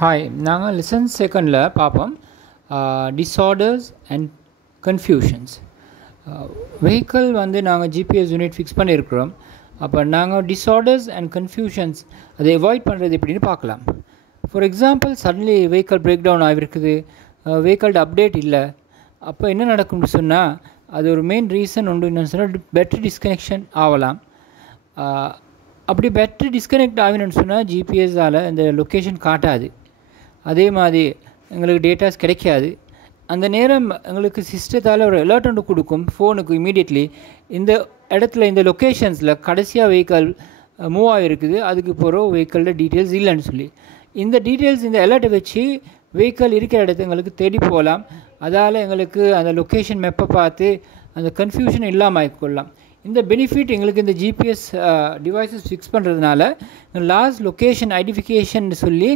Hi, நாங்கள் lesson செகண்டில் பார்ப்போம் டிஸார்டர்ஸ் அண்ட் கன்ஃபியூஷன்ஸ். வெஹிக்கிள் நாங்கள் ஜிபிஎஸ் யூனிட் ஃபிக்ஸ் பண்ணியிருக்கிறோம். அப்போ நாங்கள் டிஸார்டர்ஸ் அண்ட் கன்ஃபியூஷன்ஸ் அதை அவாய்ட் பண்ணுறது எப்படின்னு பார்க்கலாம். For example, suddenly vehicle break down ஆகிருக்குது, வெஹிக்கிள்ட அப்டேட் இல்லை. அப்போ என்ன நடக்கும்னு சொன்னால், அது ஒரு மெயின் ரீசன் உண்டு. என்னென்னு சொன்னால், பேட்டரி டிஸ்கனெக்ஷன் ஆகலாம். அப்படி பேட்டரி டிஸ்கனெக்ட் ஆகினு சொன்னால் ஜிபிஎஸ்ஸால் இந்த லொக்கேஷன் காட்டாது. அதே மாதிரி எங்களுக்கு டேட்டாஸ் கிடைக்காது. அந்த நேரம் எங்களுக்கு சிஸ்டத்தால் ஒரு அலர்ட் ஒன்று கொடுக்கும் ஃபோனுக்கு இமீடியட்லி, இந்த இடத்துல இந்த லொக்கேஷன்ஸில் கடைசியாக வெஹிக்கிள் மூவ் ஆகிருக்குது, அதுக்கு போகிற வெஹிக்கிளோட டீட்டெயில்ஸ் இல்லைன்னு சொல்லி. இந்த டீட்டெயில்ஸ், இந்த அலர்ட்டை வச்சு வெஹிக்கிள் இருக்கிற இடத்த எங்களுக்கு தேடி போகலாம். அதால் எங்களுக்கு அந்த லொக்கேஷன் மேப்பை பார்த்து அந்த கன்ஃபியூஷன் இல்லாமல் ஆகிக்கொள்ளலாம். இந்த பெனிஃபிட் எங்களுக்கு இந்த ஜிபிஎஸ் டிவைசஸ் ஃபிக்ஸ் பண்ணுறதுனால லாஸ்ட் லொக்கேஷன் ஐடென்டிஃபிகேஷன் சொல்லி